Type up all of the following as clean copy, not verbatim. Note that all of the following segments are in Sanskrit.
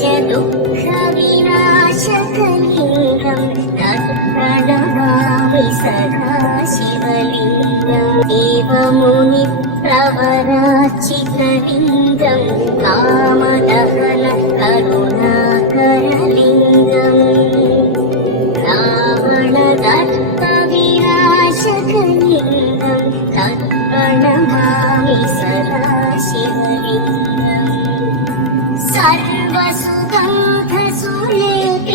दुःखविनाशकलिङ्गं प्रणमामि सदा शिवलिङ्गम् देवमुनिप्रवराचितलिङ्गं कामदहन करुणाकरलिङ्गम् रावणदर्पविनाशकलिङ्गं तत्प्रणमामि सदा शिवलिङ्गम्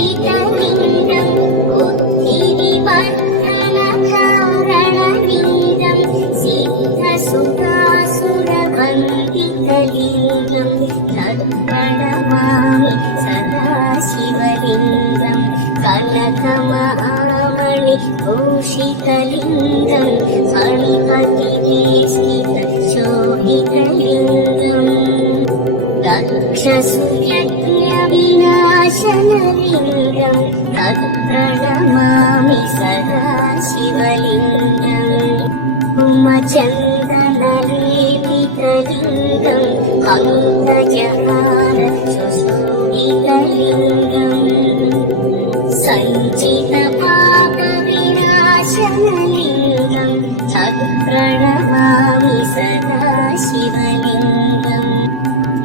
सर्वसुगन्धसुलेपितलिङ्गं बुद्धिविवर्धनकारणलिङ्गं सिद्धसुखासुरवन्दितलिङ्गं तत्प्रणमामि सदा शिवलिङ्गं कनकमहामणिभूषितलिङ्गं फणिपतिदेशितशोभितलिङ्गम् दक्षसुयज्ञविनाशनलिङ्गं तत्प्रणमामि सदा शिवलिङ्गम् उमचन्दनलेपितलिङ्गं पङ्कजहार सुशोभितलिङ्गम् सञ्चितपापविनाशनलिङ्गं तत्प्रणमामि सदा शिवलिङ्गम्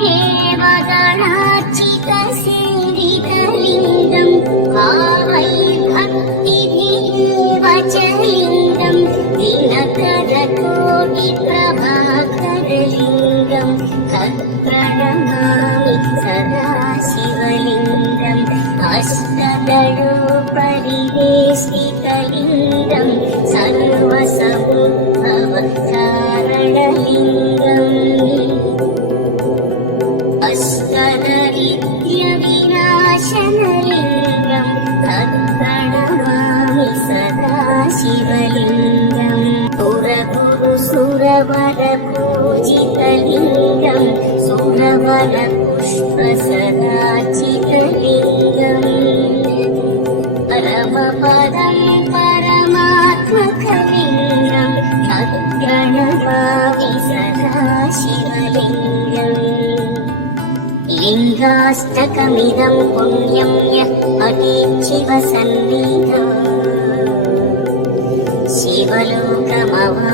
देवगणार्चितसेवितलिङ्गं भावैर्भक्तिधिरेवचलिङ्गं दिनकरकोटिप्रभाकरलिङ्गं तत्प्रणमामि सदा शिवलिङ्गम् अष्टदलोपरिवेष्टितलिङ्गं सर्वसमुद्भवकारणलिङ्गम् अष्टदरिद्र्यविनाशनलिङ्गं तत्प्रणमामि सदा शिवलिङ्गम् सुरगुरुसुरवरपूजितलिङ्गं सुरवरपुष्पसदाचितलिङ्गम् परमपदं परमात्मकलिङ्गं तत्प्रणमामि सदा शिवलिङ्गम् लिङ्गाष्टकमिदं पुण्यं यः पठेच्छिवसन्निधौ शिवलोकमवा